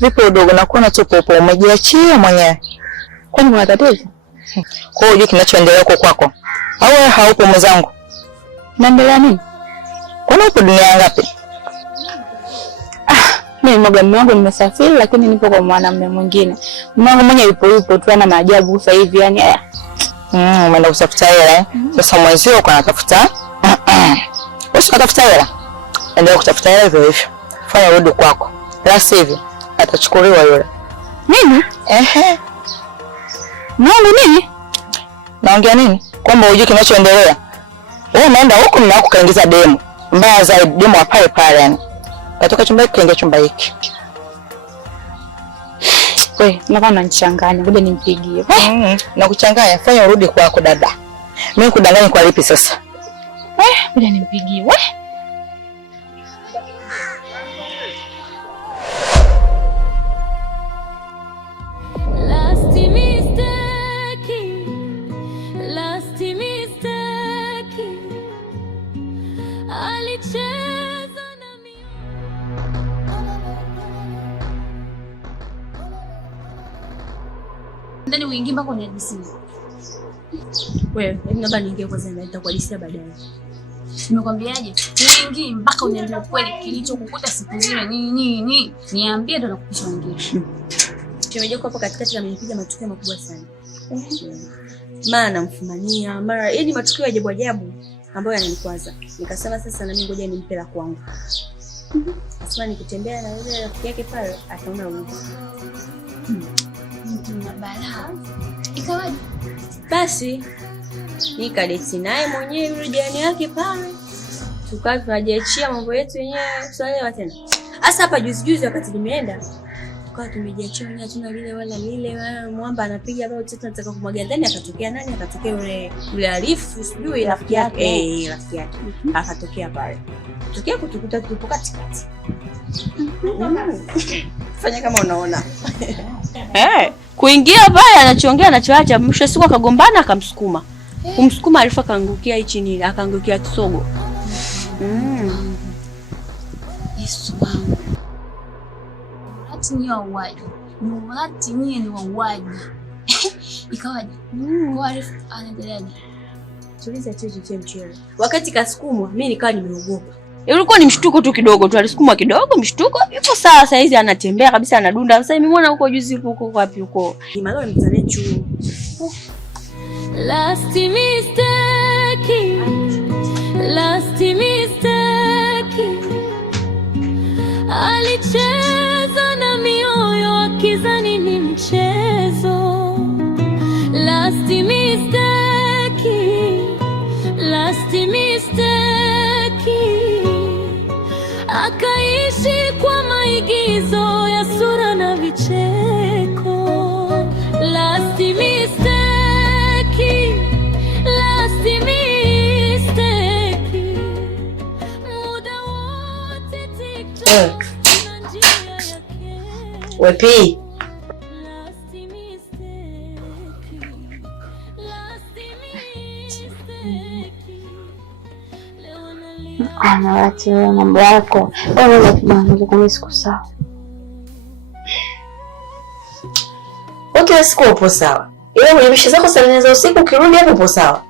Vipi udogo na kuona tu popo umejiachia mwenyewe? Kwani kuna tatizo? Kwa hiyo kinachoendelea huko kwako. Au wewe haupo mwenzangu? Naendelea nini? Kwani upo dunia ngapi? Mimi mume wangu nimesafiri lakini nipo kwa mwanamume mwingine. Mume wangu mwenyewe yupo tu ana maajabu sasa hivi yani. Umeenda kutafuta hela Sasa mwenzio uko anatafuta. Wewe unatafuta hela. Endelea kutafuta hela hivyo hivyo. Fanya rudi kwako. La sivyo atachukuliwa yule. Nini? Mambo nini? Naongea nini? Kwamba unajua kinachoendelea. Wewe unaenda huko na huko kaingiza demo. Mbaya zaidi demo wa pale yani. Katoka chumba hiki kaingia chumba hiki. Wewe, unakuwa unanichanganya. Ngoja nimpigie. Na kuchanganya, fanya urudi kwako dada. Mimi kudanganya kwa lipi sasa? Ngoja nimpigie. Wewe. Ndani uingie mpaka kwenye DC. Wewe, hebu naomba niingie kwanza na nitakuhadithia baadaye. Nimekwambiaje? Uingie mpaka uniambie kweli kilichokukuta siku zile nini. Niambie ndo nakupisha wengine. Tumeje hapo katikati amenipiga matukio makubwa sana. Mara namfumania, mara yaani matukio ya ajabu ambayo yananikwaza. Nikasema sasa na mimi ngoja nimpe la kwangu. Sasa nikitembea na yule rafiki yake pale ataona wewe. Na balaa. Ikawaje? Basi nikadeti naye mwenyewe yule jirani yake pale. Tukaa tunajiachia mambo yetu yenyewe, tunaelewa tena. Hasa hapa juzi wakati nimeenda, tukawa tumejiachia wenyewe tuna lile mwamba anapiga bao tena nataka kumwaga ndani akatokea nani? Akatokea yule Alifu sijui rafiki yake. Rafiki yake. Akatokea pale. Tokea kutukuta tupo katikati. Fanya kama unaona. Kuingia pale anachoongea anachoacha mwisho siku akagombana akamsukuma. Kumsukuma Alifa kaangukia hichi nini akaangukia kisogo. Yesu wangu. Ati ni wauaji. Ni wauaji. Ikawaje? Alifa anaendeleaje? Tuliza tu mchele. Wakati kasukumwa mimi nikawa nimeogopa. Ulikuwa ni mshtuko tu kidogo tu, alisukumwa kidogo, mshtuko. Yuko sawa sasa hizi anatembea kabisa anadunda. Sasa nimemwona huko juzi huko wapi huko. Ni malori mtanechu. Last mistake. Alicheza na mioyo akizani ni mchezo. Last mistake. Akaishi kwa maigizo ya sura na vicheko. Last mistake. Muda wote TikTok. Wepi. Wacha wewe mambo yako. Wewe bwana kama siku sawa. Okay, siku upo sawa. Ile mwisho zako saa za usiku ukirudi hapo upo sawa.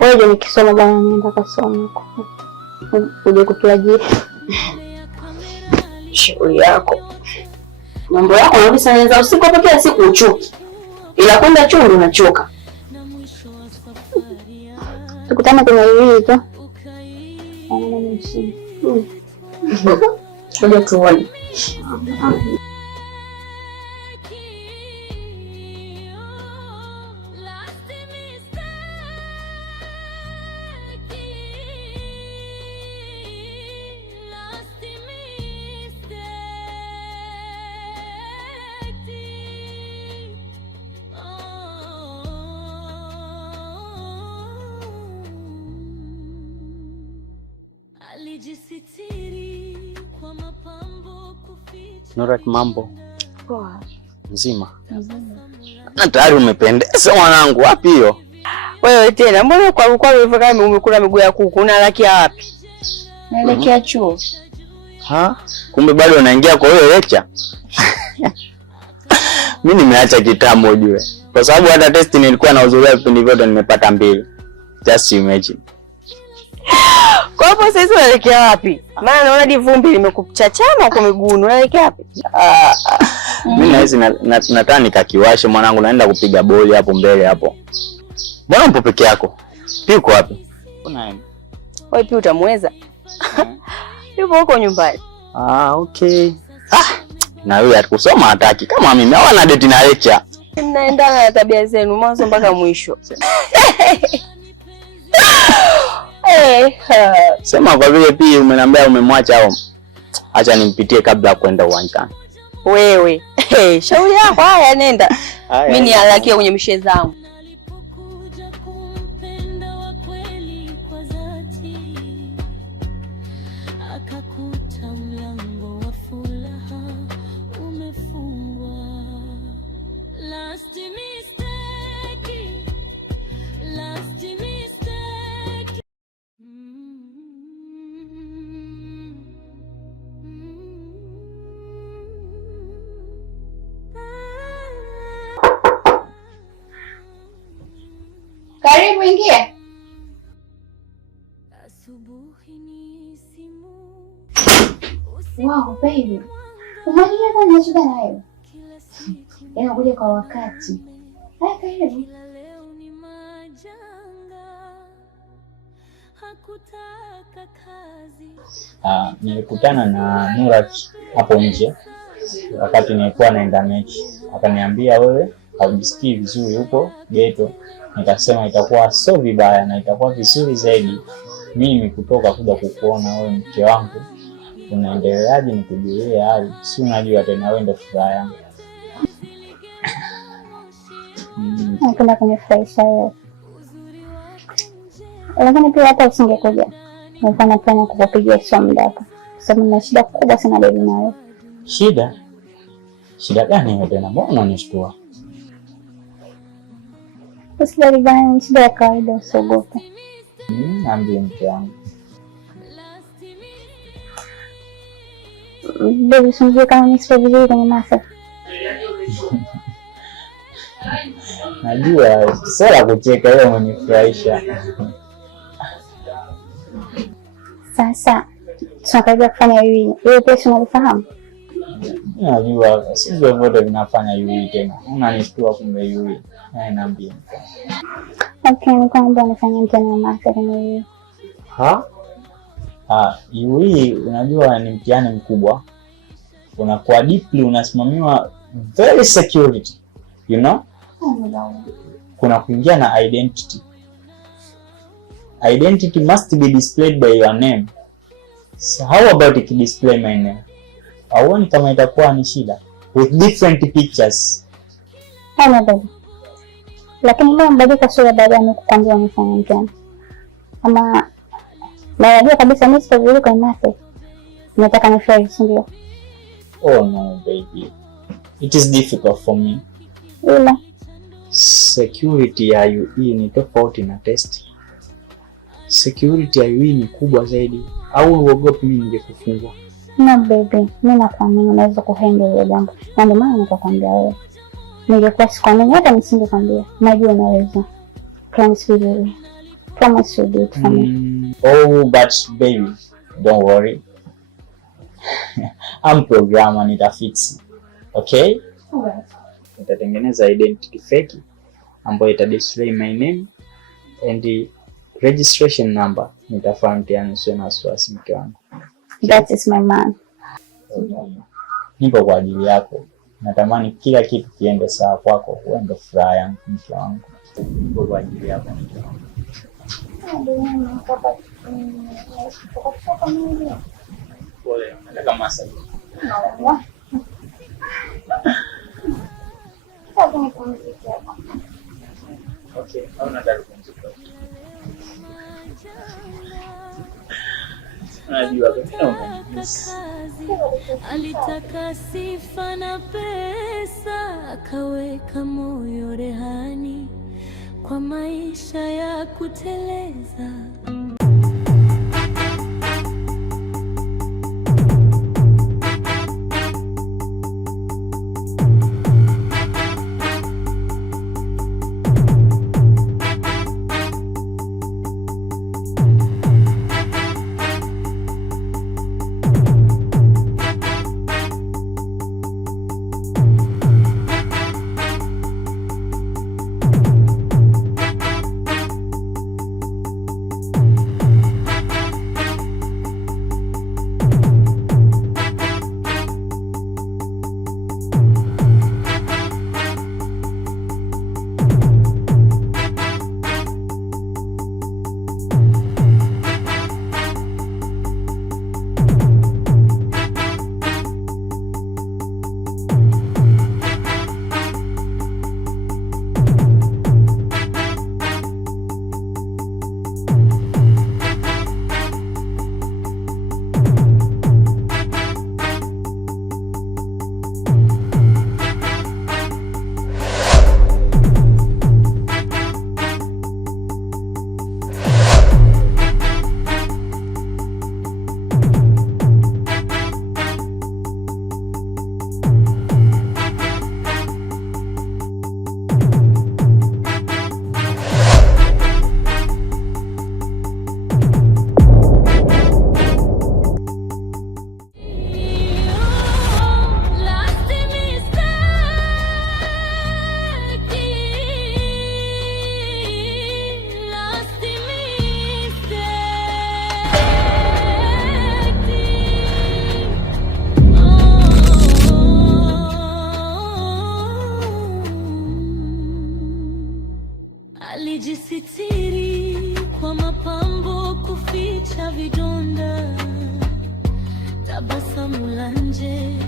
Wewe nikisoma bwana nienda kasome huko. Uje kutuajiri. Shughuli yako. Mambo yako unarudi saa za usiku hapo kila siku uchuki. Ila kwenda chuo unachoka. Tukutane kwenye hili tu. Ana mshindi. Ngoja tuone. Norat, mambo poa? Mzima. Na tayari umependeza mwanangu, wapi hiyo? Wewe tena mbona kwa ulivyokaa umekula miguu ya kuku unalakia wapi? Naelekea chuo. Ha? Kumbe bado unaingia kwa hiyo lecture? Mimi nimeacha kitambo ujue. Kwa sababu hata test nilikuwa nahudhuria vipindi vyote nimepata 2. Just imagine. Kwa hapo sasa unaelekea wapi? Maana naona divumbi limekuchachama kwa miguu. Unaelekea wapi? Mimi nahisi nataka nikakiwashe mwanangu, naenda kupiga boli hapo mbele hapo. Mbona mpo peke yako? Pia uko wapi? Unaenda. Wewe pia utamweza? Yupo huko nyumbani. Okay. Na yule atakusoma hataki kama mimi. Hawana date na lecture. Mnaendana na tabia zenu mwanzo mpaka mwisho. Sema kwa vile pia umeniambia umemwacha au acha nimpitie kabla ya kwenda uwanjani. Wewe, shauri yako, haya nenda. Mimi nialakie kwenye mishe zangu. Karibu ingia. Wow, baby. Umaliza nani shida nayo? Inakuja kwa wakati. Haya karibu. Nilikutana na Nurat hapo nje wakati nilikuwa naenda mechi. Akaniambia wewe haujisikii vizuri huko ghetto. Nikasema itakuwa sio vibaya na itakuwa vizuri zaidi mimi kutoka kuja kukuona wewe mke wangu. Unaendeleaje nikujulie hali. Si unajua tena wewe ndio furaha yangu. Napenda kunifurahisha wewe. Lakini pia hata usingekuja. Nilikuwa napenda kukupigia simu muda hapa. Sababu nina shida kubwa sana baby nawe. Shida? Shida gani hiyo tena? Mbona unanishtua? Shida gani? Shida ya kawaida, usiogope. Niambie mke wangu. Baby, sijui kama nisipo vizuri kwenye masa. Najua sasa kucheka wewe umenifurahisha. Sasa tunakaribia kufanya hivi. Wewe pesa unalifahamu? Najua sivyo vyote vinafanya hivi tena. Unanishtua kumbe hivi. Niambie. Okay, nikwambia nifanye mtihani wa masa kwenye hivi. Hivi unajua ni mtihani mkubwa. Unakuwa deeply unasimamiwa very security. You know? Kuna kuingia na identity. Identity must be displayed by your name. So how about if you display my name? Auoni kama itakuwa ni shida? With different pictures. Baby. Lakini leo mbadilika sura baada ya kukwambia umefanya mtihani. Ama najua kabisa mimi sio vizuri kwa mase. Nataka nifanye ndio. Oh no baby. It is difficult for me. Ila security ya UE ni tofauti na test. Security ya UE ni kubwa zaidi. Au uogopi mimi ningekufungwa? No baby, mimi nakuamini unaweza kuhandle hiyo jambo. Na ndio maana nikakwambia wewe. Ningekuwa sikuamini hata nisingekwambia. Najua unaweza. Promise me. Promise you do it for me. Oh, but baby, don't worry. I'm programmer, nitafix. Okay? Alright. Nitatengeneza identity fake ambayo ita display my name and the registration number. Nitafanya mtihani sio na wasiwasi mke wangu. That is my man. Nipo kwa ajili yako. Natamani kila kitu kiende sawa kwako. Wewe ndio furaha yangu mke wangu. Nipo kwa ajili yako mke wangu. Pole, nataka masa. Okay, au nataka kumzika. Najua kama alitaka sifa na pesa, akaweka moyo rehani kwa maisha ya kuteleza. kujisitiri kwa mapambo, kuficha vidonda, tabasamu la nje